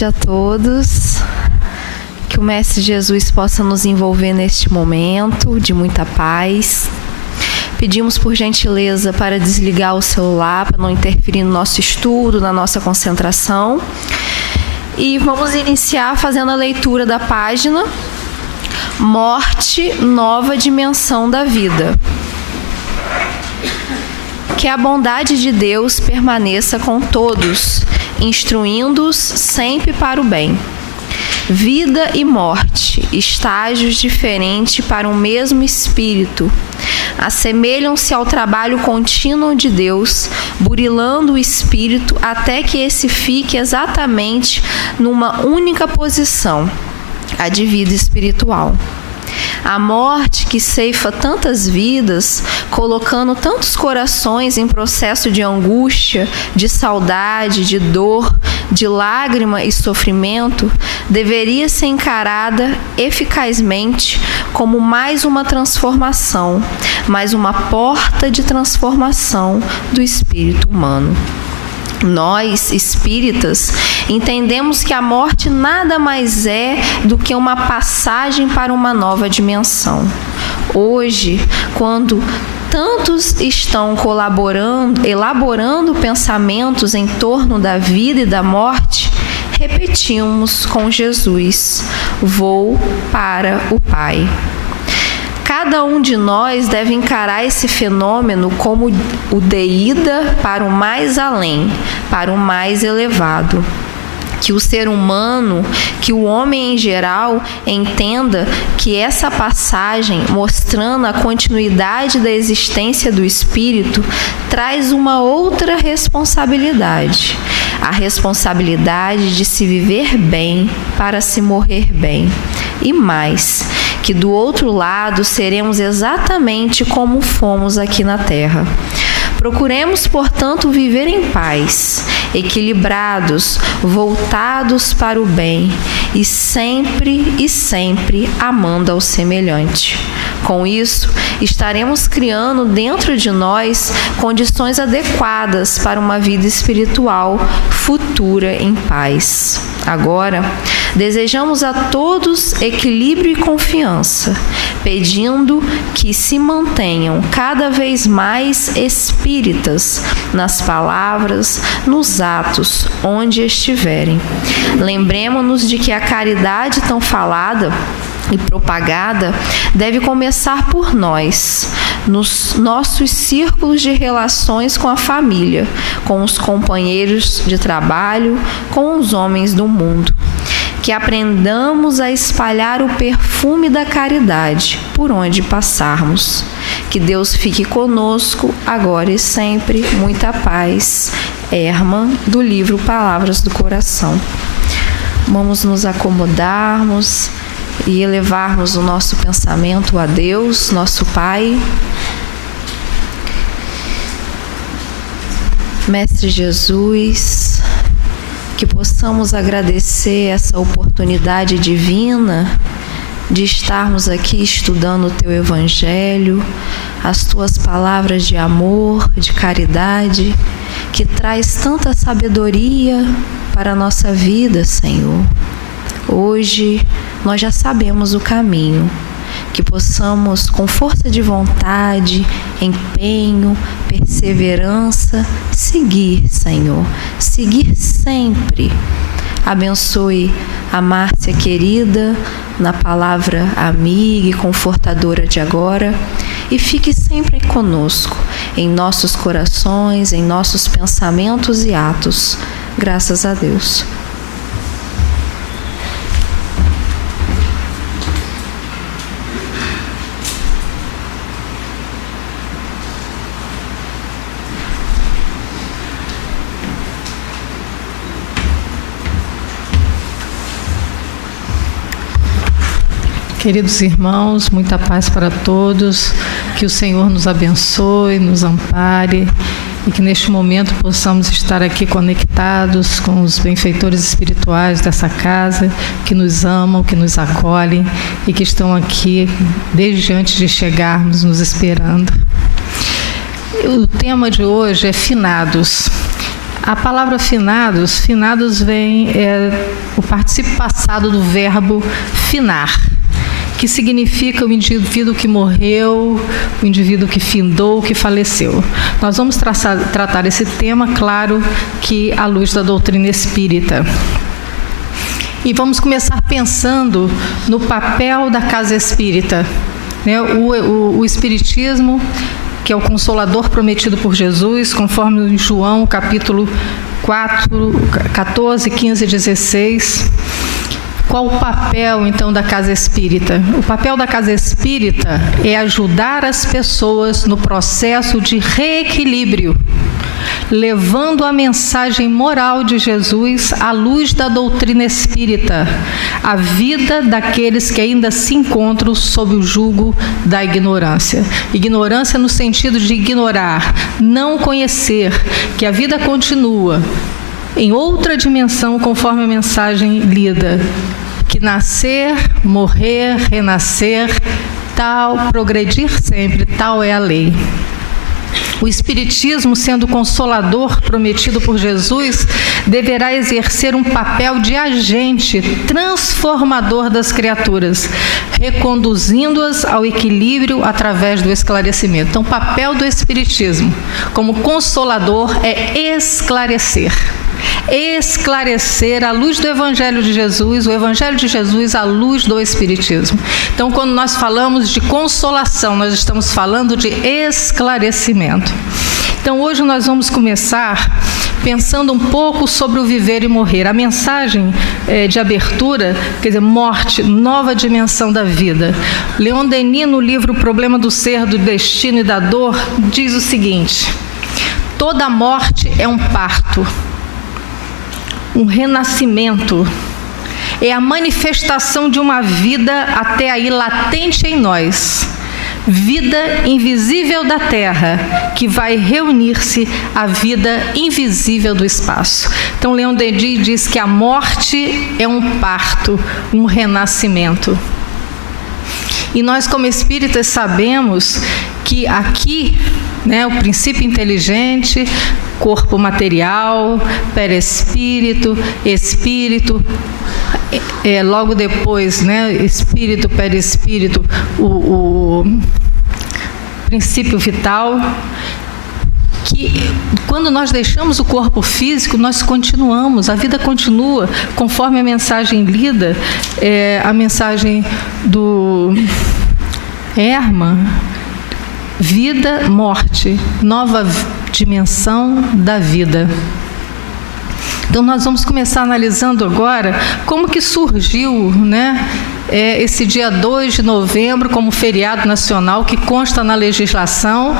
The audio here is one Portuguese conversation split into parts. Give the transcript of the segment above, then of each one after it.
A todos, que o Mestre Jesus possa nos envolver neste momento de muita paz. Pedimos por gentileza para desligar o celular, para não interferir no nosso estudo, na nossa concentração. E vamos iniciar fazendo a leitura da página Morte, Nova Dimensão da Vida. Que a bondade de Deus permaneça com todos, instruindo-os sempre para o bem. Vida e morte, estágios diferentes para um mesmo espírito, assemelham-se ao trabalho contínuo de Deus, burilando o espírito até que esse fique exatamente numa única posição, a de vida espiritual. A morte que ceifa tantas vidas, colocando tantos corações em processo de angústia, de saudade, de dor, de lágrima e sofrimento, deveria ser encarada eficazmente como mais uma transformação, mais uma porta de transformação do espírito humano. Nós, espíritas, entendemos que a morte nada mais é do que uma passagem para uma nova dimensão. Hoje, quando tantos estão elaborando pensamentos em torno da vida e da morte, repetimos com Jesus: vou para o Pai. Cada um de nós deve encarar esse fenômeno como o de ida para o mais além, para o mais elevado. Que o ser humano, que o homem em geral, entenda que essa passagem, mostrando a continuidade da existência do espírito, traz uma outra responsabilidade. A responsabilidade de se viver bem para se morrer bem. E mais, que do outro lado seremos exatamente como fomos aqui na Terra. Procuremos, portanto, viver em paz, equilibrados, voltados para o bem e sempre amando ao semelhante. Com isso, estaremos criando dentro de nós condições adequadas para uma vida espiritual futura em paz. Agora, desejamos a todos equilíbrio e confiança, pedindo que se mantenham cada vez mais espíritas nas palavras, nos atos, onde estiverem. Lembremos-nos de que a caridade tão falada e propagada deve começar por nós, nos nossos círculos de relações com a família, com os companheiros de trabalho, com os homens do mundo. Que aprendamos a espalhar o perfume da caridade por onde passarmos. Que Deus fique conosco, agora e sempre. Muita paz. Herman, do livro Palavras do Coração. Vamos nos acomodarmos e elevarmos o nosso pensamento a Deus, nosso Pai. Mestre Jesus, que possamos agradecer essa oportunidade divina de estarmos aqui estudando o Teu Evangelho, as Tuas palavras de amor, de caridade, que traz tanta sabedoria para a nossa vida, Senhor. Hoje nós já sabemos o caminho, que possamos, com força de vontade, empenho, perseverança, seguir, Senhor, seguir sempre. Abençoe a Márcia querida, na palavra amiga e confortadora de agora, e fique sempre conosco, em nossos corações, em nossos pensamentos e atos. Graças a Deus. Queridos irmãos, muita paz para todos, que o Senhor nos abençoe, nos ampare e que neste momento possamos estar aqui conectados com os benfeitores espirituais dessa casa, que nos amam, que nos acolhem e que estão aqui desde antes de chegarmos, nos esperando. O tema de hoje é finados. A palavra finados vem o particípio passado do verbo finar, que significa o indivíduo que morreu, o indivíduo que findou, que faleceu. Nós vamos tratar esse tema, claro, que à luz da doutrina espírita. E vamos começar pensando no papel da casa espírita. O espiritismo, que é o consolador prometido por Jesus, conforme em João, capítulo 4, 14, 15 e 16. Qual o papel, então, da casa espírita? O papel da casa espírita é ajudar as pessoas no processo de reequilíbrio, levando a mensagem moral de Jesus à luz da doutrina espírita, a vida daqueles que ainda se encontram sob o jugo da ignorância. Ignorância no sentido de ignorar, não conhecer, que a vida continua em outra dimensão, conforme a mensagem lida, que nascer, morrer, renascer, tal, progredir sempre, tal é a lei. O Espiritismo, sendo consolador prometido por Jesus, deverá exercer um papel de agente transformador das criaturas, reconduzindo-as ao equilíbrio através do esclarecimento. Então, o papel do Espiritismo como consolador é esclarecer à luz do Evangelho de Jesus, o Evangelho de Jesus à luz do Espiritismo. Então, quando nós falamos de consolação, nós estamos falando de esclarecimento. Então, hoje nós vamos começar pensando um pouco sobre o viver e morrer. A mensagem de abertura, quer dizer, morte, nova dimensão da vida. Leon Denis, no livro O Problema do Ser, do Destino e da Dor, diz o seguinte: toda morte é um parto, um renascimento, é a manifestação de uma vida até aí latente em nós, vida invisível da terra, que vai reunir-se à vida invisível do espaço. Então, Leon Denis diz que a morte é um parto, um renascimento. E nós, como espíritas, sabemos que aqui, o princípio inteligente, corpo material, perispírito, espírito, logo depois, espírito, perispírito, o princípio vital, que quando nós deixamos o corpo físico, nós continuamos, a vida continua, conforme a mensagem lida, a mensagem do Hermann, vida, morte, nova dimensão da vida. Então, nós vamos começar analisando agora como que surgiu, esse dia 2 de novembro como feriado nacional, que consta na legislação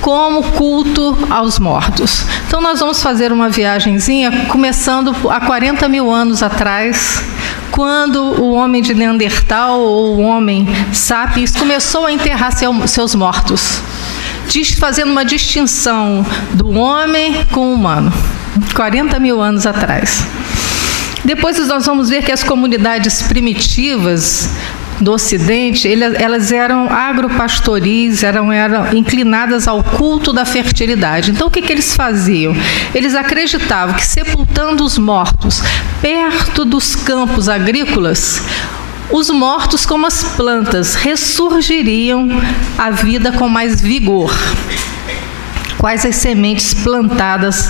como culto aos mortos. Então, nós vamos fazer uma viagenzinha, começando há 40 mil anos atrás, quando o homem de Neandertal, ou o homem sapiens, começou a enterrar seus mortos, fazendo uma distinção do homem com o humano, 40 mil anos atrás. Depois nós vamos ver que as comunidades primitivas do Ocidente, elas eram agropastoris, eram inclinadas ao culto da fertilidade. Então, o que eles faziam? Eles acreditavam que, sepultando os mortos perto dos campos agrícolas, os mortos, como as plantas, ressurgiriam à vida com mais vigor. Quais as sementes plantadas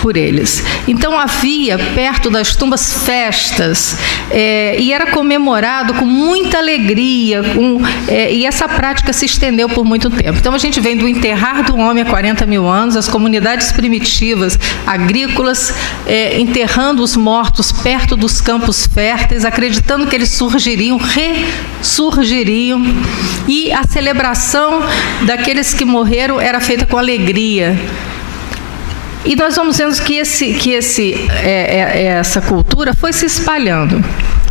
por eles. Então, havia perto das tumbas festas, e era comemorado com muita alegria, e essa prática se estendeu por muito tempo. Então, a gente vem do enterrar do homem há 40 mil anos, as comunidades primitivas agrícolas enterrando os mortos perto dos campos férteis, acreditando que eles ressurgiriam, e a celebração daqueles que morreram era feita com alegria. E nós vamos vendo que essa cultura foi se espalhando.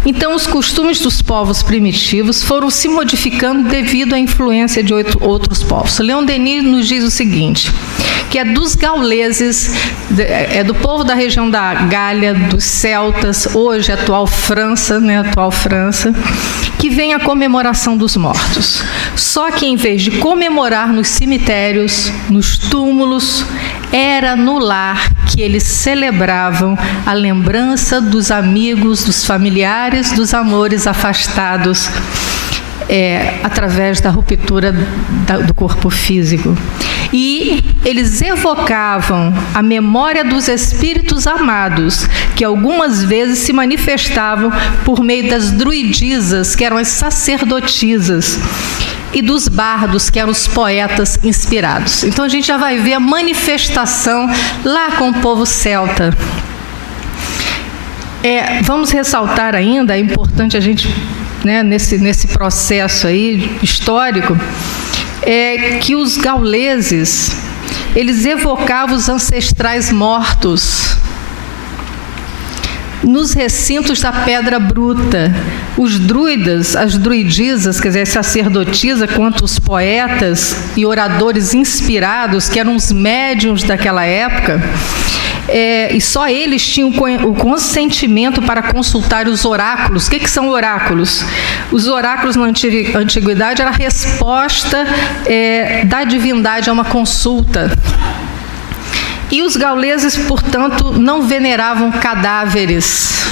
Então, os costumes dos povos primitivos foram se modificando devido à influência de outros povos. Leon Denis nos diz o seguinte, que é dos gauleses, do povo da região da Gália, dos celtas, hoje atual França, que vem a comemoração dos mortos. Só que, em vez de comemorar nos cemitérios, nos túmulos, era no lar que eles celebravam a lembrança dos amigos, dos familiares, dos amores afastados, através da ruptura do corpo físico. E eles evocavam a memória dos espíritos amados, que algumas vezes se manifestavam por meio das druidisas, que eram as sacerdotisas, e dos bardos, que eram os poetas inspirados. Então a gente já vai ver a manifestação lá com o povo celta. Vamos ressaltar ainda, é importante a gente, nesse processo aí histórico, que os gauleses, eles evocavam os ancestrais mortos nos recintos da Pedra Bruta. Os druidas, as druidisas, quer dizer, sacerdotisa, quanto os poetas e oradores inspirados, que eram os médiuns daquela época, e só eles tinham o consentimento para consultar os oráculos. O que são oráculos? Os oráculos na antiguidade era a resposta da divindade a uma consulta. E os gauleses, portanto, não veneravam cadáveres,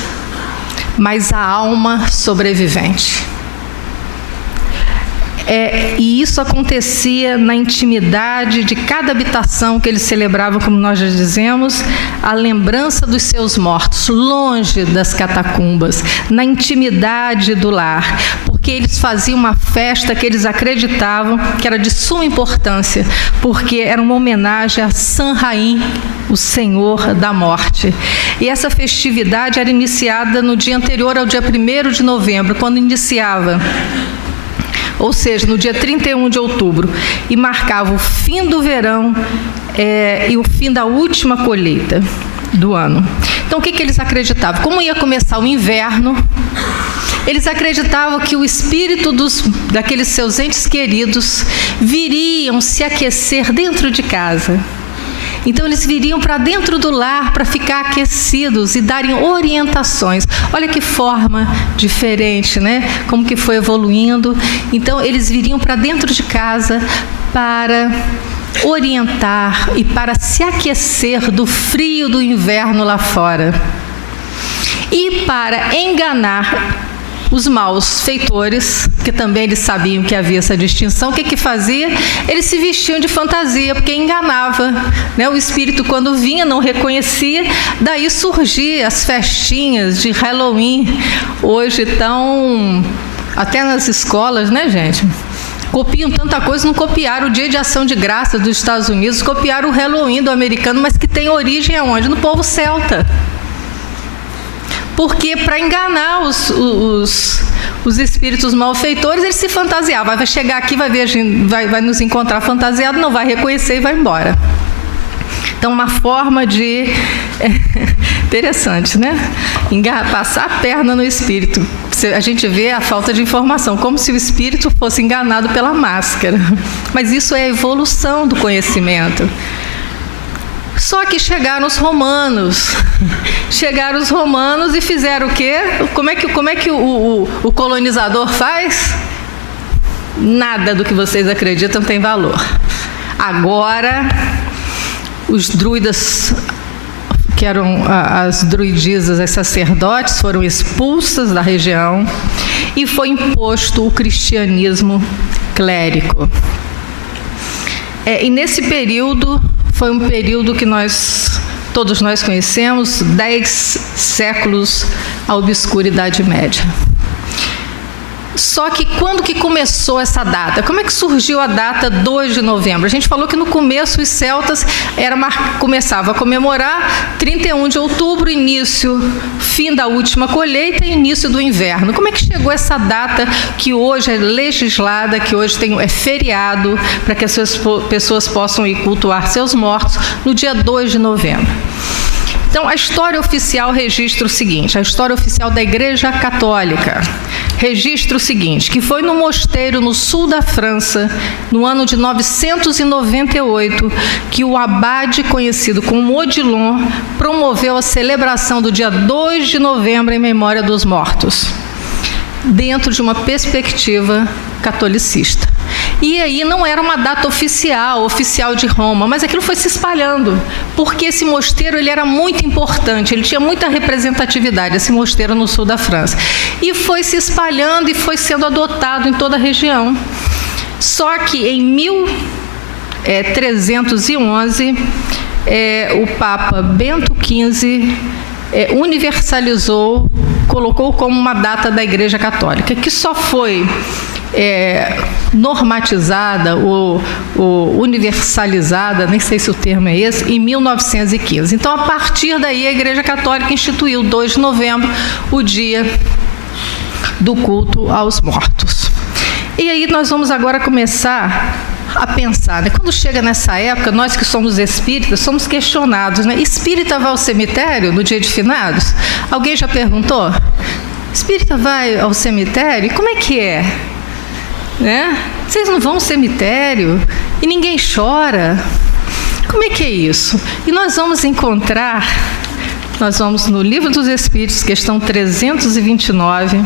mas a alma sobrevivente. E isso acontecia na intimidade de cada habitação que eles celebravam, como nós já dizemos, a lembrança dos seus mortos, longe das catacumbas, na intimidade do lar, porque eles faziam uma festa que eles acreditavam que era de suma importância, porque era uma homenagem a Samhain, o Senhor da Morte. E essa festividade era iniciada no dia anterior ao dia 1º de novembro, quando iniciava, ou seja, no dia 31 de outubro, e marcava o fim do verão e o fim da última colheita do ano. Então, o que eles acreditavam? Como ia começar o inverno, eles acreditavam que o espírito daqueles seus entes queridos viriam se aquecer dentro de casa. Então eles viriam para dentro do lar para ficar aquecidos e darem orientações. Olha que forma diferente, né? Como que foi evoluindo. Então eles viriam para dentro de casa para orientar e para se aquecer do frio do inverno lá fora. E para enganar os maus feitores, que também eles sabiam que havia essa distinção, o que fazia? Eles se vestiam de fantasia, porque enganava, né? O espírito, quando vinha, não reconhecia. Daí surgiam as festinhas de Halloween. Hoje estão até nas escolas, né, gente? Copiam tanta coisa, não copiaram o Dia de Ação de Graças dos Estados Unidos, copiaram o Halloween do americano, mas que tem origem aonde? No povo celta. Porque para enganar os espíritos malfeitores, eles se fantasiavam. Vai chegar aqui, vai ver, vai nos encontrar fantasiado, não vai reconhecer e vai embora. Então, uma forma de... interessante, né? Passar a perna no espírito. A gente vê a falta de informação, como se o espírito fosse enganado pela máscara. Mas isso é a evolução do conhecimento. Só que chegaram os romanos. Chegaram os romanos e fizeram o quê? Como é que o colonizador faz? Nada do que vocês acreditam tem valor. Agora, os druidas, que eram as druidisas, as sacerdotes, foram expulsas da região e foi imposto o cristianismo clérico. E nesse período, foi um período que todos nós conhecemos, 10 séculos à obscura Idade Média. Só que quando que começou essa data? Como é que surgiu a data 2 de novembro? A gente falou que no começo os celtas começavam a comemorar 31 de outubro, fim da última colheita e início do inverno. Como é que chegou essa data que hoje é legislada, que hoje é feriado, para que as pessoas possam ir cultuar seus mortos no dia 2 de novembro? Então, a história oficial registra o seguinte, a história oficial da Igreja Católica registra o seguinte, que foi no mosteiro no sul da França, no ano de 998, que o abade conhecido como Odilon promoveu a celebração do dia 2 de novembro em memória dos mortos, dentro de uma perspectiva catolicista. E aí não era uma data oficial de Roma, mas aquilo foi se espalhando, porque esse mosteiro ele era muito importante, ele tinha muita representatividade, esse mosteiro no sul da França. E foi se espalhando e foi sendo adotado em toda a região. Só que em 1311, o Papa Bento XV universalizou, colocou como uma data da Igreja Católica, que só foi normatizada ou universalizada, nem sei se o termo é esse, em 1915. Então, a partir daí, a Igreja Católica instituiu 2 de novembro, o dia do culto aos mortos. E aí nós vamos agora começar a pensar, né? Quando chega nessa época, nós que somos espíritas, somos questionados, né? Espírita vai ao cemitério no dia de finados? Alguém já perguntou? Espírita vai ao cemitério? E como é que é? Né? Vocês não vão ao cemitério? E ninguém chora? Como é que é isso? E nós vamos no Livro dos Espíritos, questão 329,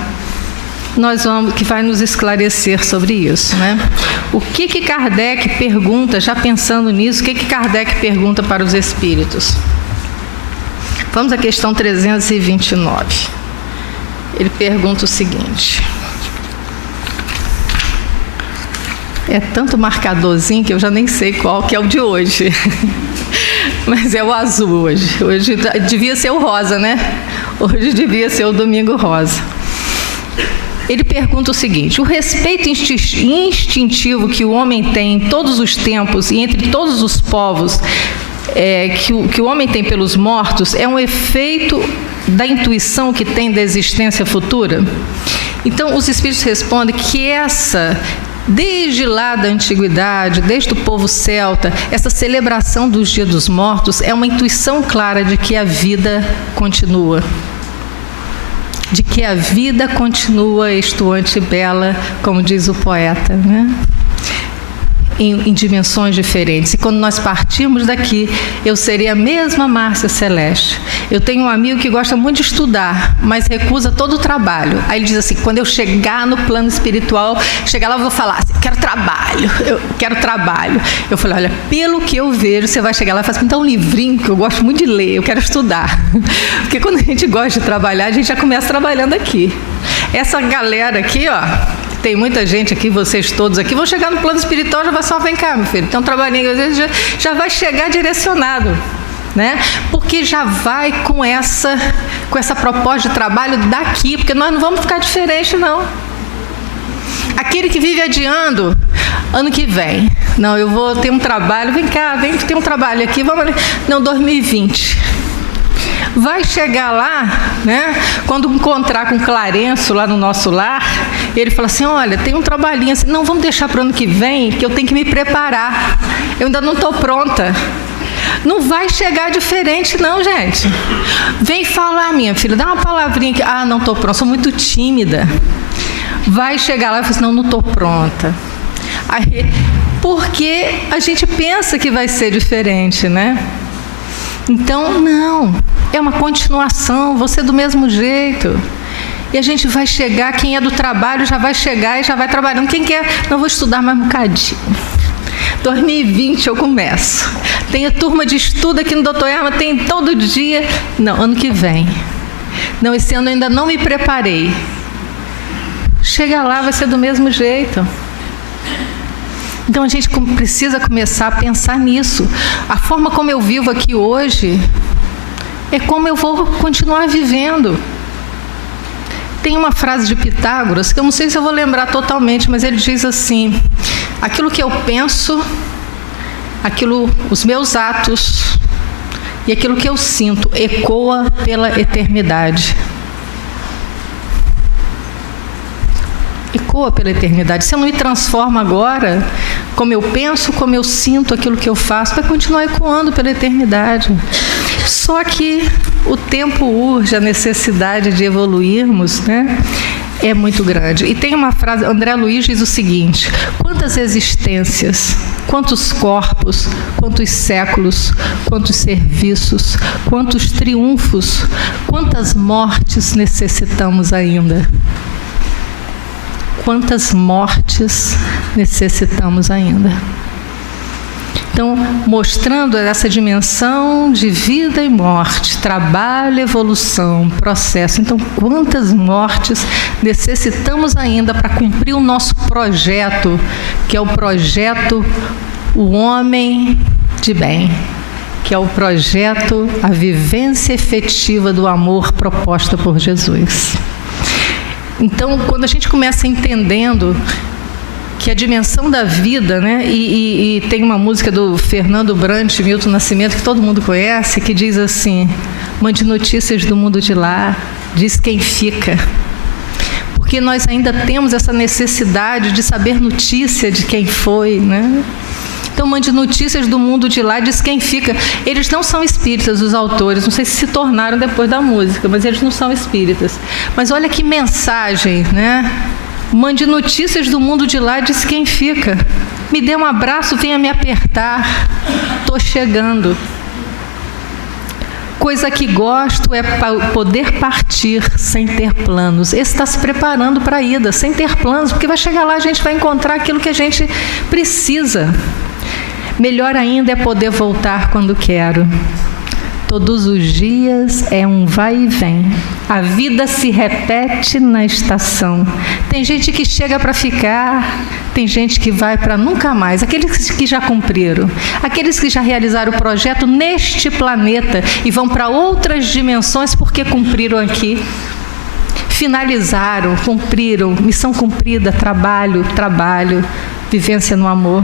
que vai nos esclarecer sobre isso, né? O que Kardec pergunta, já pensando nisso, o que Kardec pergunta para os espíritos? Vamos à questão 329. Ele pergunta o seguinte. É tanto marcadorzinho que eu já nem sei qual que é o de hoje. Mas é o azul hoje. Hoje devia ser o rosa, né? Hoje devia ser o domingo rosa. Ele pergunta o seguinte: o respeito instintivo que o homem tem em todos os tempos e entre todos os povos, que o homem tem pelos mortos, é um efeito da intuição que tem da existência futura? Então, os espíritos respondem que desde lá da antiguidade, desde o povo celta, essa celebração dos dias dos mortos é uma intuição clara de que a vida continua. De que a vida continua estuante e bela, como diz o poeta, né? Em dimensões diferentes. E quando nós partimos daqui, eu serei a mesma Márcia Celeste. Eu tenho um amigo que gosta muito de estudar, mas recusa todo o trabalho. Aí ele diz assim: quando eu chegar no plano espiritual, chegar lá eu vou falar assim, eu quero trabalho. Eu falei: olha, pelo que eu vejo, você vai chegar lá e falar assim, me dá um livrinho, que eu gosto muito de ler, eu quero estudar. Porque quando a gente gosta de trabalhar, a gente já começa trabalhando aqui. Essa galera aqui, ó, tem muita gente aqui, vocês todos aqui, vão chegar no plano espiritual, já vai só, vem cá, meu filho, tem um trabalhinho, às vezes já vai chegar direcionado, né? Porque já vai com essa proposta de trabalho daqui, porque nós não vamos ficar diferente, não. Aquele que vive adiando, ano que vem, não, eu vou ter um trabalho, vem cá, vem ter um trabalho aqui, vamos ali, não, 2020. Vai chegar lá, né? Quando encontrar com o Clarenço lá no nosso lar, ele fala assim: olha, tem um trabalhinho assim, não, vamos deixar para o ano que vem, que eu tenho que me preparar, eu ainda não estou pronta. Não vai chegar diferente, não, gente. Vem falar, minha filha, dá uma palavrinha aqui. Ah, não estou pronta, sou muito tímida. Vai chegar lá e fala assim: não estou pronta. Aí, porque a gente pensa que vai ser diferente, né? Então, não, é uma continuação, você do mesmo jeito. E a gente vai chegar, quem é do trabalho já vai chegar e já vai trabalhando. Quem quer, não, vou estudar mais um bocadinho. 2020 eu começo. Tem a turma de estudo aqui no Dr. Erma, tem todo dia. Não, ano que vem. Não, esse ano eu ainda não me preparei. Chega lá, vai ser do mesmo jeito. Então a gente precisa começar a pensar nisso. A forma como eu vivo aqui hoje é como eu vou continuar vivendo. Tem uma frase de Pitágoras, que eu não sei se eu vou lembrar totalmente, mas ele diz assim: aquilo que eu penso, os meus atos e aquilo que eu sinto ecoa pela eternidade. Ecoa pela eternidade. Se eu não me transformo agora, como eu penso, como eu sinto, aquilo que eu faço, vai continuar ecoando pela eternidade. Só que o tempo urge, a necessidade de evoluirmos, né? É muito grande. E tem uma frase, André Luiz diz o seguinte: quantas existências, quantos corpos, quantos séculos, quantos serviços, quantos triunfos, quantas mortes necessitamos ainda? quantas mortes necessitamos ainda. Então, mostrando essa dimensão de vida e morte, trabalho, evolução, processo. Então, quantas mortes necessitamos ainda para cumprir o nosso projeto, que é o projeto O Homem de Bem, que é o projeto, a vivência efetiva do amor proposta por Jesus. Então, quando a gente começa entendendo que a dimensão da vida, né? E tem uma música do Fernando Brant, Milton Nascimento, que todo mundo conhece, que diz assim: mande notícias do mundo de lá, diz quem fica. Porque nós ainda temos essa necessidade de saber notícia de quem foi, né? Então, mande notícias do mundo de lá, diz quem fica. Eles não são espíritas, os autores, não sei se tornaram depois da música, mas eles não são espíritas. Mas olha que mensagem, né? Mande notícias do mundo de lá, diz quem fica. Me dê um abraço, venha me apertar. Estou chegando. Coisa que gosto é poder partir sem ter planos. Esse está se preparando para a ida, sem ter planos, porque vai chegar lá, a gente vai encontrar aquilo que a gente precisa. Melhor ainda é poder voltar quando quero. Todos os dias é um vai e vem. A vida se repete na estação. Tem gente que chega para ficar, tem gente que vai para nunca mais. Aqueles que já cumpriram, aqueles que já realizaram o projeto neste planeta e vão para outras dimensões porque cumpriram aqui. Finalizaram, cumpriram, missão cumprida, trabalho, vivência no amor.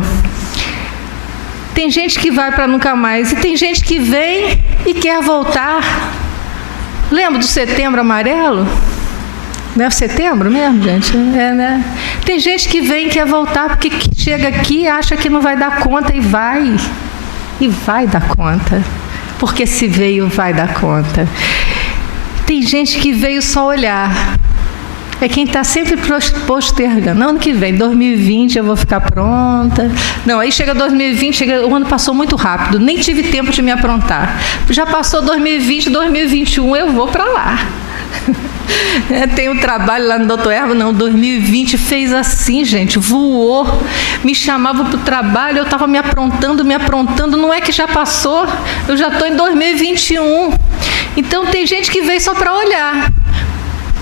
Tem gente que vai para nunca mais e tem gente que vem e quer voltar. Lembra do Setembro Amarelo? Não é setembro mesmo, gente? É, né? Tem gente que vem e quer voltar porque chega aqui e acha que não vai dar conta e vai. E vai dar conta. Porque se veio, vai dar conta. Tem gente que veio só olhar. É quem está sempre postergando. Ano que vem, 2020, eu vou ficar pronta. Não, aí chega 2020, o ano passou muito rápido, nem tive tempo de me aprontar. Já passou 2020, 2021, eu vou para lá. Tem um trabalho lá no Dr. Ervo, não, 2020 fez assim, gente, voou. Me chamava para o trabalho, eu estava me aprontando, não é que já passou, eu já estou em 2021. Então tem gente que veio só para olhar.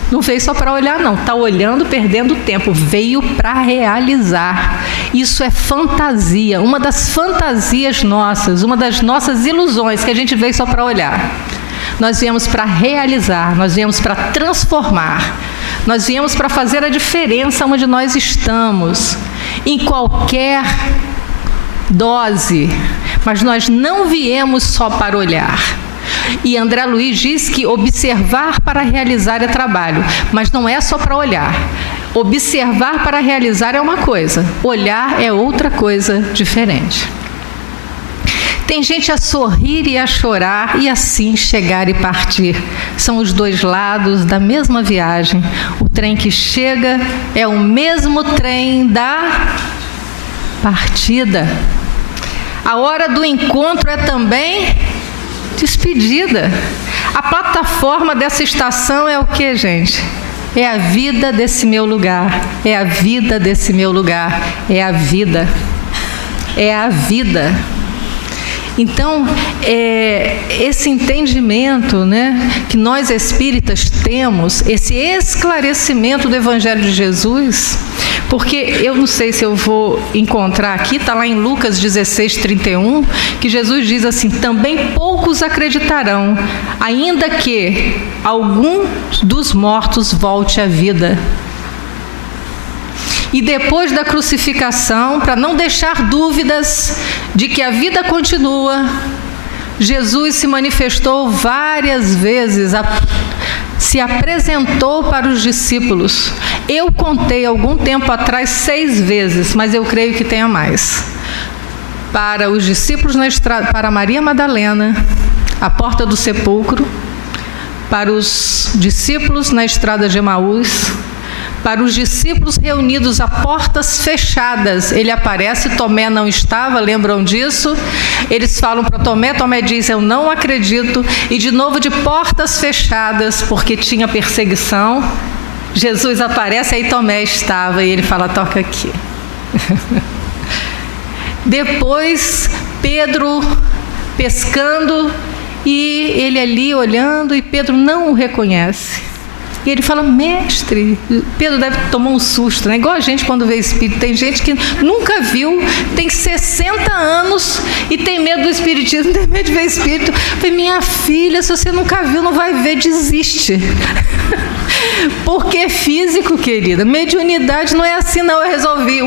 Não veio só para olhar, não. Está olhando, perdendo tempo. Veio para realizar. Isso é fantasia. Uma das fantasias nossas, uma das nossas ilusões, que a gente veio só para olhar. Nós viemos para realizar, nós viemos para transformar. Nós viemos para fazer a diferença onde nós estamos. Em qualquer dose. Mas nós não viemos só para olhar. E André Luiz diz que observar para realizar é trabalho, mas não é só para olhar. Observar para realizar é uma coisa, olhar é outra coisa diferente. Tem gente a sorrir e a chorar e assim chegar e partir. São os dois lados da mesma viagem. O trem que chega é o mesmo trem da partida. A hora do encontro é também despedida. A plataforma dessa estação é o que, gente? É a vida desse meu lugar. É a vida desse meu lugar. É a vida. É a vida. Então, esse entendimento, né, que nós espíritas temos, esse esclarecimento do Evangelho de Jesus, porque eu não sei se eu vou encontrar aqui, está lá em Lucas 16:31, que Jesus diz assim: também poucos acreditarão, ainda que algum dos mortos volte à vida. E depois da crucificação, para não deixar dúvidas de que a vida continua, Jesus se manifestou várias vezes, se apresentou para os discípulos. Eu contei algum tempo atrás 6 vezes, mas eu creio que tenha mais. Para os discípulos na estrada, para Maria Madalena, à porta do sepulcro, para os discípulos na estrada de Emaús, para os discípulos reunidos a portas fechadas. Ele aparece, Tomé não estava, lembram disso? Eles falam para Tomé, Tomé diz: eu não acredito. E de novo de portas fechadas, porque tinha perseguição. Jesus aparece, aí Tomé estava, e ele fala, toca aqui. Depois, Pedro pescando, e ele ali olhando, e Pedro não o reconhece. E ele fala, mestre. Pedro deve tomar um susto, né? Igual a gente quando vê espírito. Tem gente que nunca viu, tem 60 anos e tem medo do espiritismo, tem medo de ver espírito. Eu falei, minha filha, se você nunca viu, não vai ver, desiste. Porque é físico, querida. Mediunidade não é assim, não. Eu resolvi,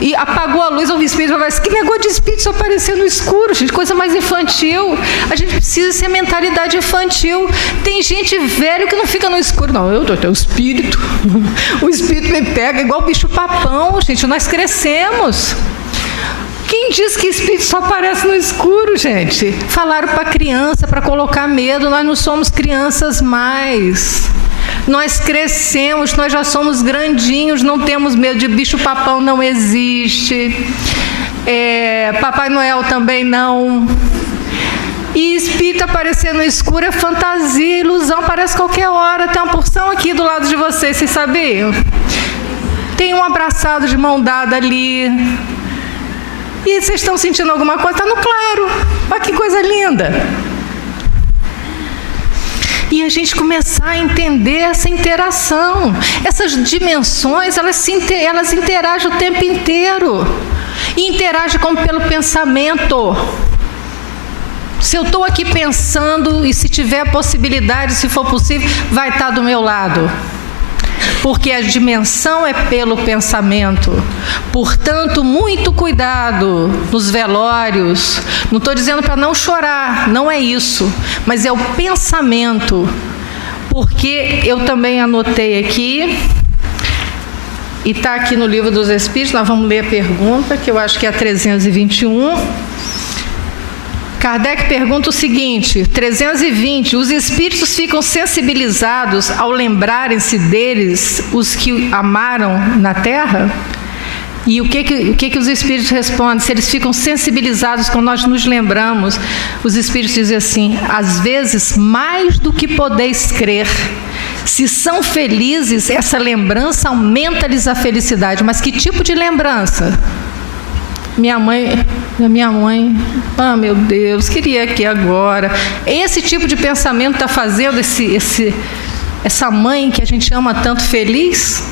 e apagou a luz, eu vi espírito. Eu falei, que negócio de espírito só aparecer no escuro, gente, coisa mais infantil. A gente precisa ser mentalidade infantil. Tem gente velha que não fica no escuro. Não, eu tenho espírito. O espírito me pega igual bicho papão, gente. Nós crescemos. Quem diz que espírito só aparece no escuro, gente? Falaram para criança, para colocar medo. Nós não somos crianças mais. Nós crescemos, nós já somos grandinhos, não temos medo de bicho papão, não existe. Papai Noel também não. E espírito aparecer no escuro é fantasia, ilusão, aparece qualquer hora. Tem uma porção aqui do lado de vocês, vocês sabiam? Tem um abraçado de mão dada ali. E vocês estão sentindo alguma coisa? Está no claro. Olha que coisa linda. E a gente começar a entender essa interação. Essas dimensões, elas interagem o tempo inteiro. E interagem como pelo pensamento. Se eu estou aqui pensando, e se tiver possibilidade, se for possível, vai estar do meu lado. Porque a dimensão é pelo pensamento. Portanto, muito cuidado nos velórios. Não estou dizendo para não chorar, não é isso. Mas é o pensamento. Porque eu também anotei aqui, e está aqui no Livro dos Espíritos, nós vamos ler a pergunta, que eu acho que é a 321. Kardec pergunta o seguinte, 320, os espíritos ficam sensibilizados ao lembrarem-se deles os que amaram na Terra? E o que os espíritos respondem? Se eles ficam sensibilizados quando nós nos lembramos, os espíritos dizem assim, às vezes mais do que podeis crer. Se são felizes, essa lembrança aumenta-lhes a felicidade. Mas que tipo de lembrança? Minha mãe, ah, meu Deus, queria aqui agora. Esse tipo de pensamento está fazendo essa mãe que a gente ama tanto feliz?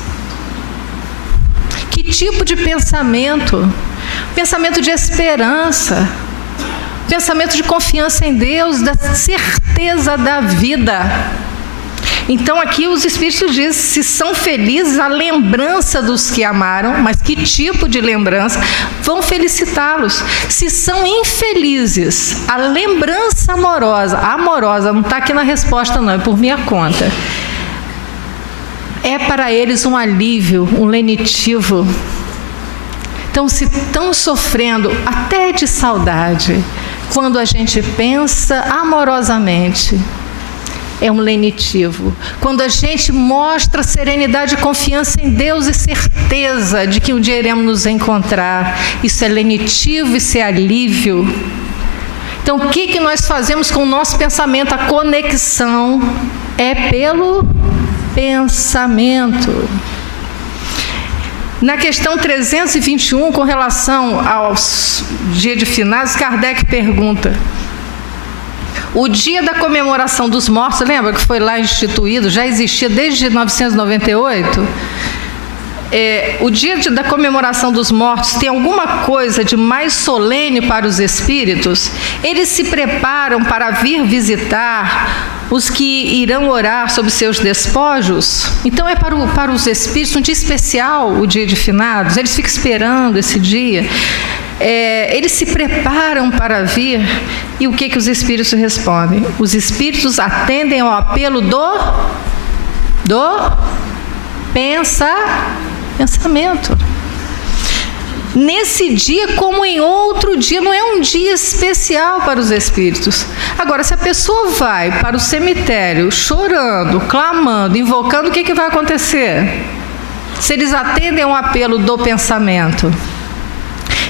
Que tipo de pensamento? Pensamento de esperança, pensamento de confiança em Deus, da certeza da vida. Então aqui os espíritos dizem, se são felizes, a lembrança dos que amaram, mas que tipo de lembrança? Vão felicitá-los. Se são infelizes, a lembrança amorosa, não está aqui na resposta não, é por minha conta. É para eles um alívio, um lenitivo. Então se estão sofrendo até de saudade, quando a gente pensa amorosamente, é um lenitivo. Quando a gente mostra serenidade e confiança em Deus e certeza de que um dia iremos nos encontrar, isso é lenitivo, isso é alívio. Então, o que nós fazemos com o nosso pensamento? A conexão é pelo pensamento. Na questão 321, com relação aos dias de finados, Kardec pergunta, o dia da comemoração dos mortos, lembra que foi lá instituído, já existia desde 1998? O dia da comemoração dos mortos tem alguma coisa de mais solene para os espíritos? Eles se preparam para vir visitar os que irão orar sobre seus despojos? Então é para os espíritos um dia especial, o dia de finados, eles ficam esperando esse dia. Eles se preparam para vir, e o que os espíritos respondem? Os espíritos atendem ao apelo do pensamento. Nesse dia, como em outro dia, não é um dia especial para os espíritos. Agora, se a pessoa vai para o cemitério chorando, clamando, invocando, o que vai acontecer? Se eles atendem ao apelo do pensamento.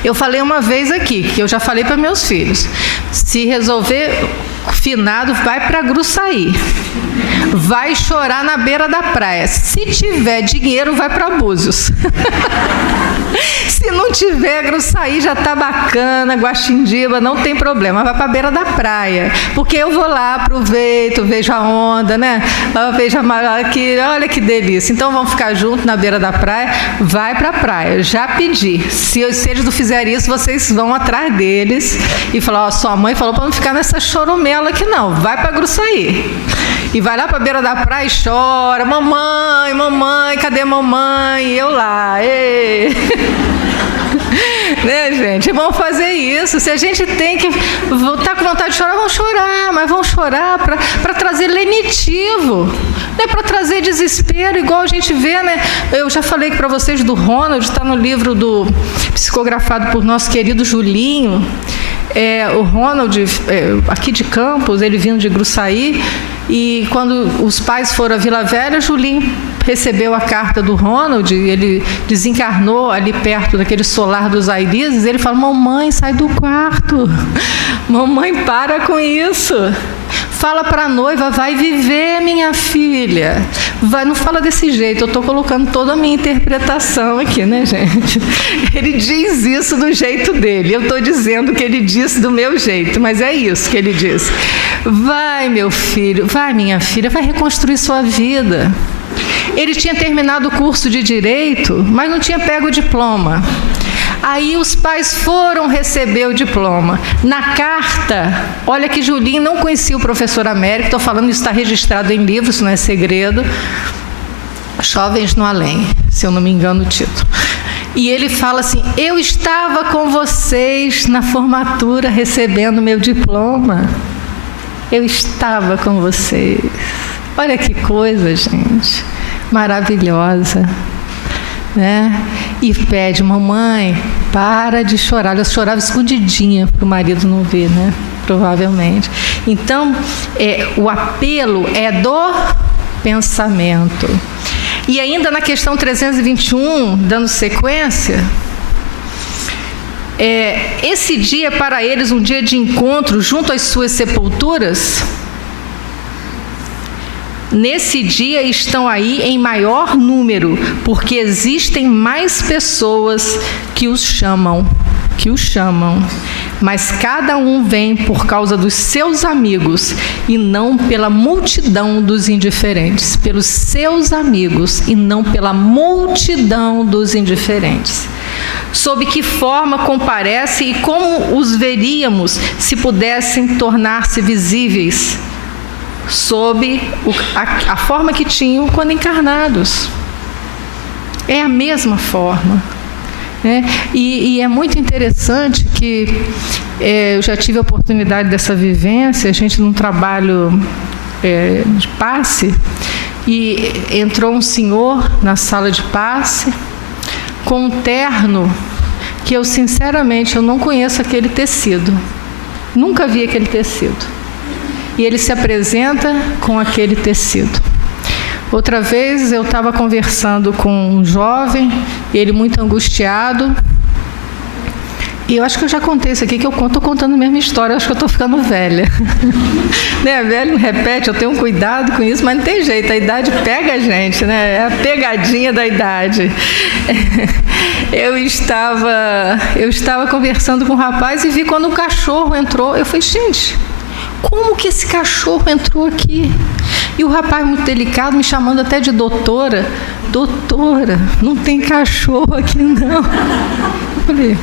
Eu falei uma vez aqui, que eu já falei para meus filhos, se resolver finado vai para Gruçaí, vai chorar na beira da praia. Se tiver dinheiro, vai para Búzios. Se não tiver, Gruçaí já tá bacana, Guaxindiba, não tem problema, vai para a beira da praia, porque eu vou lá, aproveito, vejo a onda, né? Vejo aqui, olha que delícia. Então vamos ficar juntos na beira da praia, vai para a praia. Já pedi, se eles não fizerem isso, vocês vão atrás deles e falar, ó, sua mãe falou para não ficar nessa choromela aqui não, vai para Gruçaí. E vai lá para a beira da praia e chora, mamãe, mamãe, cadê mamãe? E eu lá, ê. Né, gente? Vamos fazer isso. Se a gente tem que estar com vontade de chorar, vamos chorar, mas vamos chorar para trazer lenitivo, não é para trazer desespero, igual a gente vê, né? Eu já falei para vocês do Ronald, está no livro psicografado por nosso querido Julinho. O Ronald, aqui de Campos, ele vindo de Gruçaí, e quando os pais foram à Vila Velha, Julinho recebeu a carta do Ronald, ele desencarnou ali perto daquele solar dos Airises, ele fala, mamãe, sai do quarto, mamãe, para com isso, fala para a noiva, vai viver, minha filha, não fala desse jeito, eu estou colocando toda a minha interpretação aqui, né, gente? Ele diz isso do jeito dele, eu estou dizendo que ele disse do meu jeito, mas é isso que ele diz. Vai, meu filho, vai, minha filha, vai reconstruir sua vida. Ele tinha terminado o curso de Direito, mas não tinha pego o diploma. Aí os pais foram receber o diploma. Na carta, olha que Julinho não conhecia o professor Américo, estou falando, isso está registrado em livro, isso não é segredo. Jovens no Além, se eu não me engano o título. E ele fala assim, eu estava com vocês na formatura recebendo meu diploma. Eu estava com vocês. Olha que coisa, gente, maravilhosa, né? E pede, mamãe, para de chorar. Ela chorava escondidinha para o marido não ver, né? Provavelmente. Então, o apelo é do pensamento. E ainda na questão 321, dando sequência, esse dia é para eles um dia de encontro junto às suas sepulturas. Nesse dia estão aí em maior número, porque existem mais pessoas que os chamam, mas cada um vem por causa dos seus amigos e não pela multidão dos indiferentes, pelos seus amigos e não pela multidão dos indiferentes. Sob que forma comparece e como os veríamos se pudessem tornar-se visíveis? Sob a forma que tinham quando encarnados. É a mesma forma, né? E é muito interessante que eu já tive a oportunidade dessa vivência, a gente num trabalho de passe, e entrou um senhor na sala de passe com um terno que eu sinceramente eu não conheço aquele tecido, nunca vi aquele tecido. E ele se apresenta com aquele tecido. Outra vez eu estava conversando com um jovem, ele muito angustiado, e eu acho que eu já contei isso aqui, que estou contando a mesma história, eu acho que eu estou ficando velha. Né? Velho não repete, eu tenho um cuidado com isso, mas não tem jeito, a idade pega a gente, né? É a pegadinha da idade. Eu estava conversando com um rapaz e vi quando o cachorro entrou, eu falei, gente, como que esse cachorro entrou aqui? E o rapaz muito delicado, me chamando até de doutora. Doutora, não tem cachorro aqui não. Eu falei,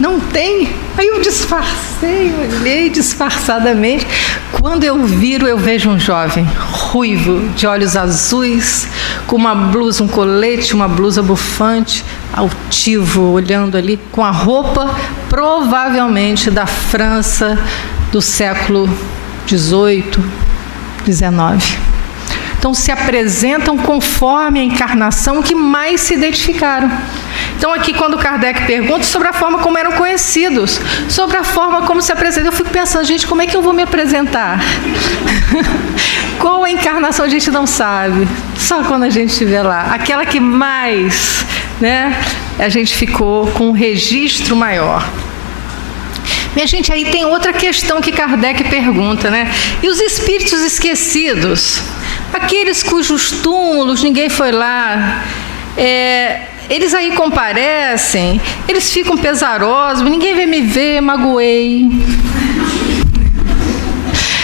não tem? Aí eu disfarcei, olhei disfarçadamente. Quando eu viro, eu vejo um jovem ruivo, de olhos azuis, com uma blusa, um colete, uma blusa bufante, altivo, olhando ali, com a roupa provavelmente da França do século XVIII, XIX. Então, se apresentam conforme a encarnação que mais se identificaram. Então, aqui, quando Kardec pergunta sobre a forma como eram conhecidos, sobre a forma como se apresentam, eu fico pensando, gente, como é que eu vou me apresentar? Qual a encarnação a gente não sabe, só quando a gente estiver lá. Aquela que mais, né, a gente ficou com um registro maior. Minha gente, aí tem outra questão que Kardec pergunta, né? E os espíritos esquecidos? Aqueles cujos túmulos ninguém foi lá, eles aí comparecem, eles ficam pesarosos, ninguém vai me ver, magoei.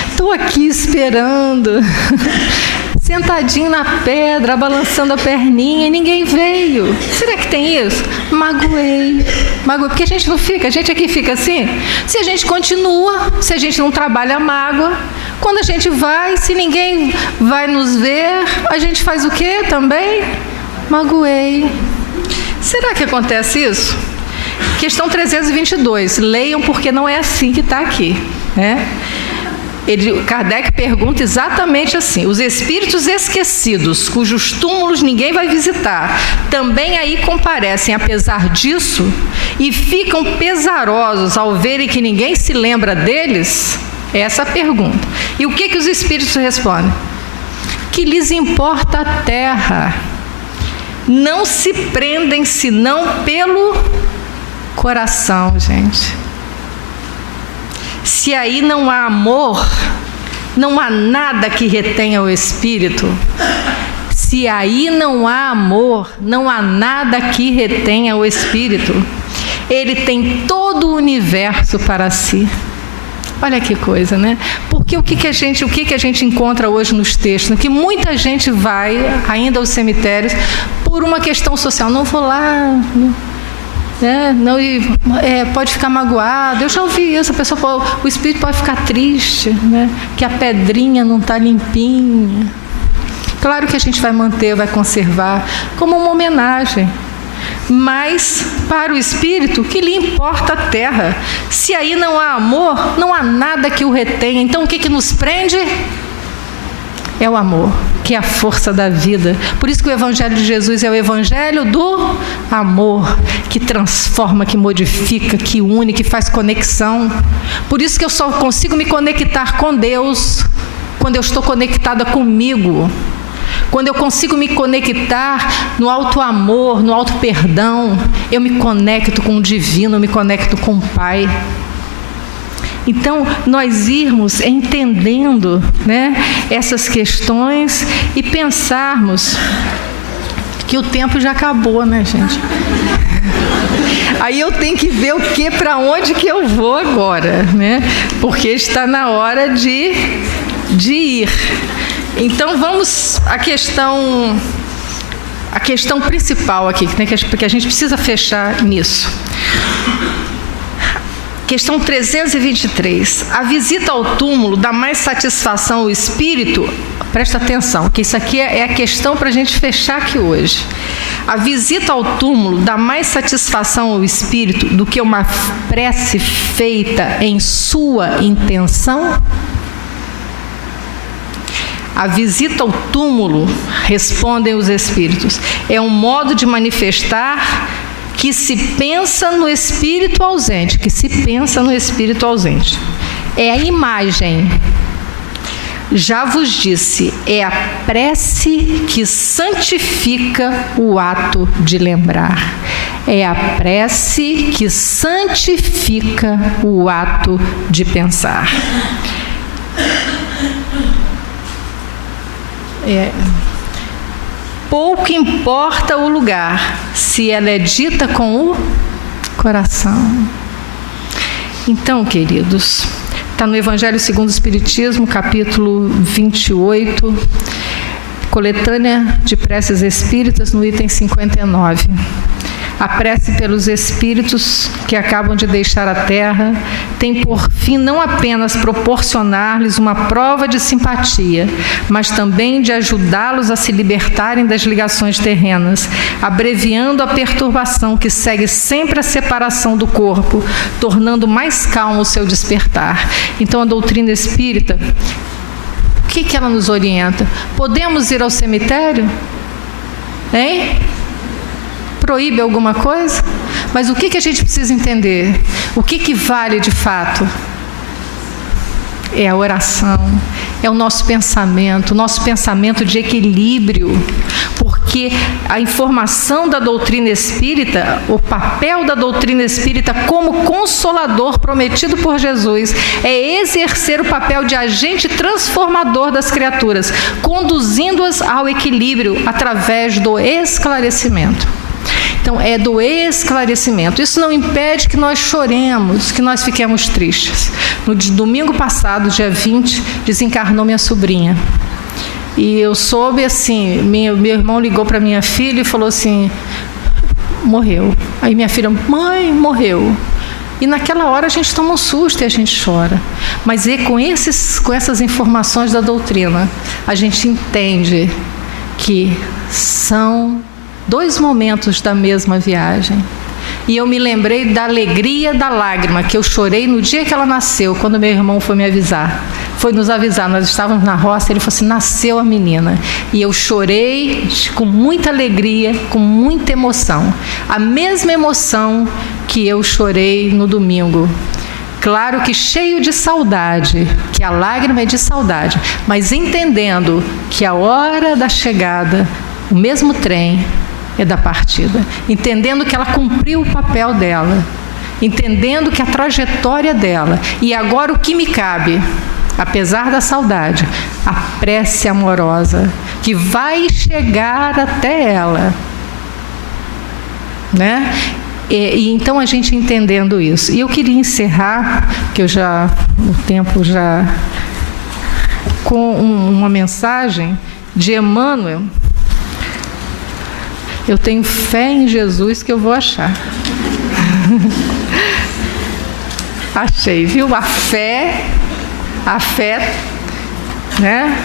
Estou aqui esperando, sentadinho na pedra, balançando a perninha, e ninguém veio. Será que tem isso? Magoei, porque a gente não fica, a gente aqui fica assim. Se a gente continua, se a gente não trabalha a mágoa, quando a gente vai, se ninguém vai nos ver, a gente faz o quê também? Magoei. Será que acontece isso? Questão 322, leiam porque não é assim que está aqui, né? Kardec pergunta exatamente assim: os espíritos esquecidos, cujos túmulos ninguém vai visitar, também aí comparecem apesar disso e ficam pesarosos ao verem que ninguém se lembra deles? Essa é a pergunta. E o que os espíritos respondem? Que lhes importa a terra, não se prendem senão pelo coração, gente. Se aí não há amor, não há nada que retenha o espírito. Se aí não há amor, não há nada que retenha o espírito. Ele tem todo o universo para si. Olha que coisa, né? Porque o que a gente encontra hoje nos textos? Que muita gente vai ainda aos cemitérios por uma questão social. Não vou lá, pode ficar magoado. Eu já ouvi isso, o espírito pode ficar triste, né? Que a pedrinha não está limpinha. Claro que a gente vai manter, vai conservar como uma homenagem. Mas para o espírito, que lhe importa a terra? Se aí não há amor, não há nada que o retenha. Então o que nos prende? É o amor, que é a força da vida. Por isso que o Evangelho de Jesus é o Evangelho do amor, que transforma, que modifica, que une, que faz conexão. Por isso que eu só consigo me conectar com Deus quando eu estou conectada comigo. Quando eu consigo me conectar no alto amor, no alto perdão, eu me conecto com o divino, eu me conecto com o Pai. Então, nós irmos entendendo, né, essas questões e pensarmos que o tempo já acabou, né, gente? Aí eu tenho que ver para onde que eu vou agora, né? Porque está na hora de ir. Então, vamos à questão principal aqui, né, porque a gente precisa fechar nisso. Questão 323. A visita ao túmulo dá mais satisfação ao espírito? Presta atenção, que isso aqui é a questão para a gente fechar aqui hoje. A visita ao túmulo dá mais satisfação ao espírito do que uma prece feita em sua intenção? A visita ao túmulo, respondem os espíritos, é um modo de manifestar que se pensa no espírito ausente, É a imagem. Já vos disse, é a prece que santifica o ato de lembrar. É a prece que santifica o ato de pensar. Pouco importa o lugar, se ela é dita com o coração. Então, queridos, está no Evangelho segundo o Espiritismo, capítulo 28, coletânea de preces espíritas, no item 59. A prece pelos espíritos que acabam de deixar a terra tem por fim não apenas proporcionar-lhes uma prova de simpatia, mas também de ajudá-los a se libertarem das ligações terrenas, abreviando a perturbação que segue sempre a separação do corpo, tornando mais calmo o seu despertar. Então, a doutrina espírita, o que ela nos orienta? Podemos ir ao cemitério? Hein? Proíbe alguma coisa? Mas o que a gente precisa entender? O que vale de fato? É a oração, é o nosso pensamento de equilíbrio, porque a informação da doutrina espírita, o papel da doutrina espírita como consolador prometido por Jesus, é exercer o papel de agente transformador das criaturas, conduzindo-as ao equilíbrio através do esclarecimento. Então, é do esclarecimento. Isso não impede que nós choremos, que nós fiquemos tristes. No domingo passado, dia 20, desencarnou minha sobrinha. E eu soube assim, meu irmão ligou para minha filha e falou assim, morreu. Aí minha filha, mãe, morreu. E naquela hora a gente toma um susto e a gente chora. Mas com essas informações da doutrina, a gente entende que são 2 momentos da mesma viagem. E eu me lembrei da alegria da lágrima que eu chorei no dia que ela nasceu, quando meu irmão foi me avisar. Foi nos avisar, nós estávamos na roça, ele falou assim, nasceu a menina. E eu chorei com muita alegria, com muita emoção. A mesma emoção que eu chorei no domingo. Claro que cheio de saudade, que a lágrima é de saudade, mas entendendo que a hora da chegada, o mesmo trem, é da partida, entendendo que ela cumpriu o papel dela, entendendo que a trajetória dela, e agora o que me cabe, apesar da saudade, a prece amorosa, que vai chegar até ela, né? E então a gente entendendo isso. E eu queria encerrar, que o tempo já, com uma mensagem de Emmanuel. Eu tenho fé em Jesus que eu vou achar. Achei, viu? A fé, né?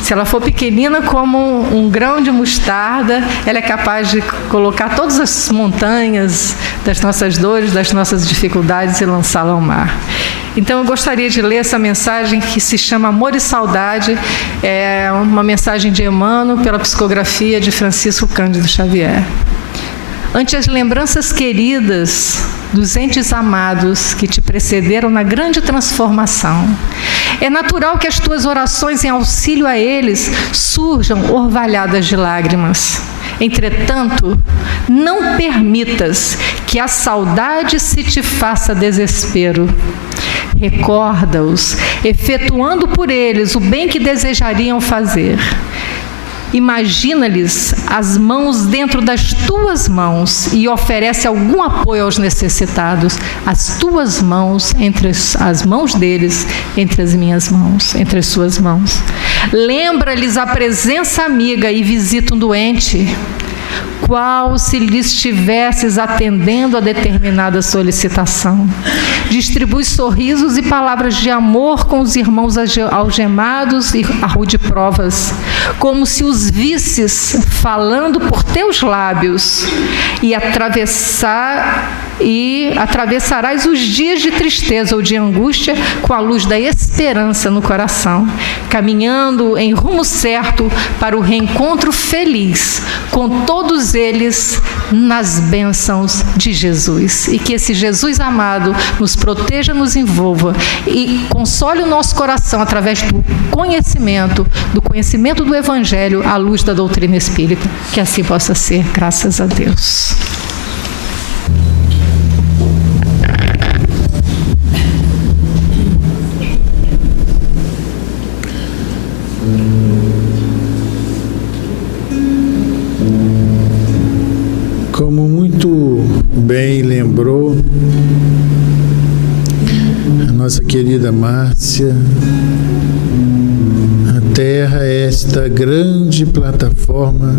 Se ela for pequenina como um grão de mostarda, ela é capaz de colocar todas as montanhas das nossas dores, das nossas dificuldades e lançá-la ao mar. Então eu gostaria de ler essa mensagem que se chama Amor e Saudade, é uma mensagem de Emmanuel pela psicografia de Francisco Cândido Xavier. Ante as lembranças queridas dos entes amados que te precederam na grande transformação, é natural que as tuas orações em auxílio a eles surjam orvalhadas de lágrimas. Entretanto, não permitas que a saudade se te faça desespero. Recorda-os, efetuando por eles o bem que desejariam fazer. Imagina-lhes as mãos dentro das tuas mãos e oferece algum apoio aos necessitados. As tuas mãos entre as mãos deles, entre as minhas mãos, entre as suas mãos. Lembra-lhes a presença amiga e visita um doente, qual se lhes estivesses atendendo a determinada solicitação. Distribui sorrisos e palavras de amor com os irmãos algemados e a rude provas, como se os visses falando por teus lábios, e atravessarás os dias de tristeza ou de angústia com a luz da esperança no coração, caminhando em rumo certo para o reencontro feliz com todos eles nas bênçãos de Jesus. E que esse Jesus amado nos proteja, nos envolva e console o nosso coração através do conhecimento do Evangelho à luz da doutrina espírita. Que assim possa ser, graças a Deus. Como muito bem lembrou a nossa querida Márcia, a Terra é esta grande plataforma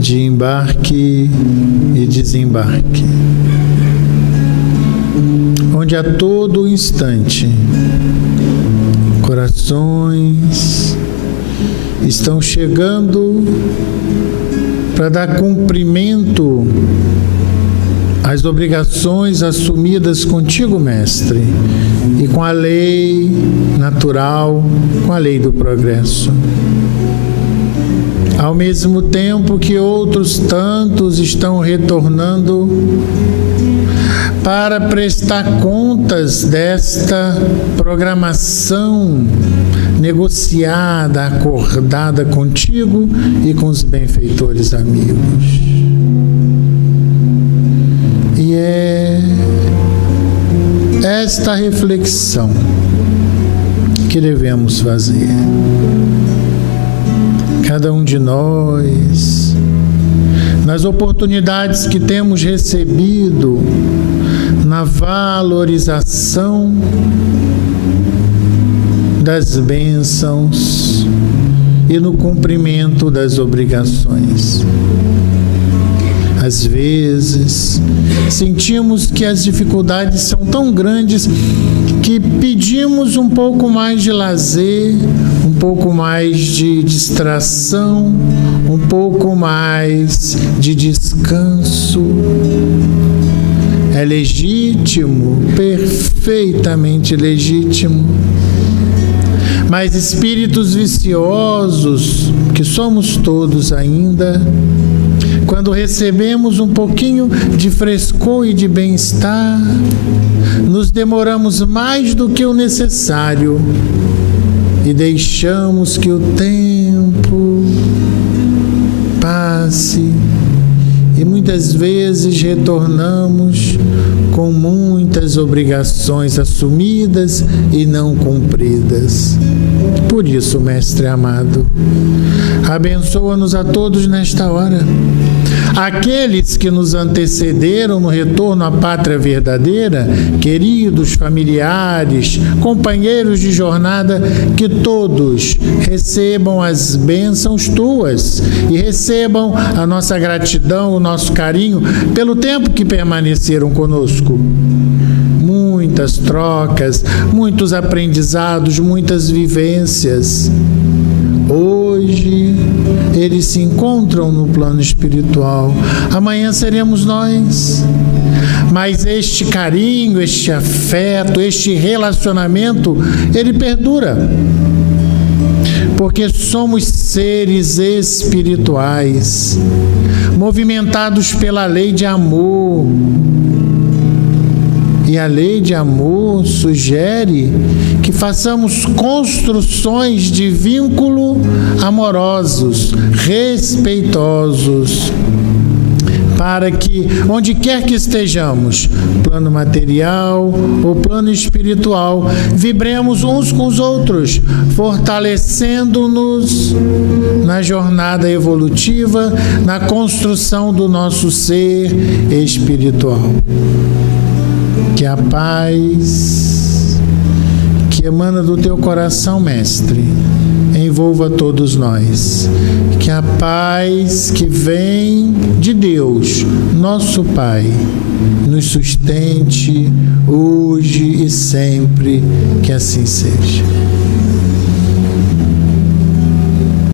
de embarque e desembarque, onde a todo instante corações estão chegando para dar cumprimento às obrigações assumidas contigo, Mestre, e com a lei natural, com a lei do progresso. Ao mesmo tempo que outros tantos estão retornando para prestar contas desta programação negociada, acordada contigo e com os benfeitores amigos. E é esta reflexão que devemos fazer. Cada um de nós, nas oportunidades que temos recebido, na valorização das bênçãos e no cumprimento das obrigações. Às vezes, sentimos que as dificuldades são tão grandes que pedimos um pouco mais de lazer, um pouco mais de distração, um pouco mais de descanso. É legítimo, perfeitamente legítimo. Mas espíritos viciosos, que somos todos ainda, quando recebemos um pouquinho de frescor e de bem-estar, nos demoramos mais do que o necessário e deixamos que o tempo passe. E muitas vezes retornamos com muitas obrigações assumidas e não cumpridas. Por isso, Mestre amado, abençoa-nos a todos nesta hora. Aqueles que nos antecederam no retorno à pátria verdadeira, queridos, familiares, companheiros de jornada, que todos recebam as bênçãos tuas e recebam a nossa gratidão, o nosso carinho pelo tempo que permaneceram conosco. Muitas trocas, muitos aprendizados, muitas vivências. Hoje eles se encontram no plano espiritual. Amanhã seremos nós. Mas este carinho, este afeto, este relacionamento, ele perdura. Porque somos seres espirituais, movimentados pela lei de amor. E a lei de amor sugere que façamos construções de vínculo amorosos, respeitosos, para que, onde quer que estejamos, plano material ou plano espiritual, vibremos uns com os outros, fortalecendo-nos na jornada evolutiva, na construção do nosso ser espiritual. Que a paz que emana do teu coração, Mestre, envolva todos nós. Que a paz que vem de Deus, nosso Pai, nos sustente hoje e sempre, que assim seja.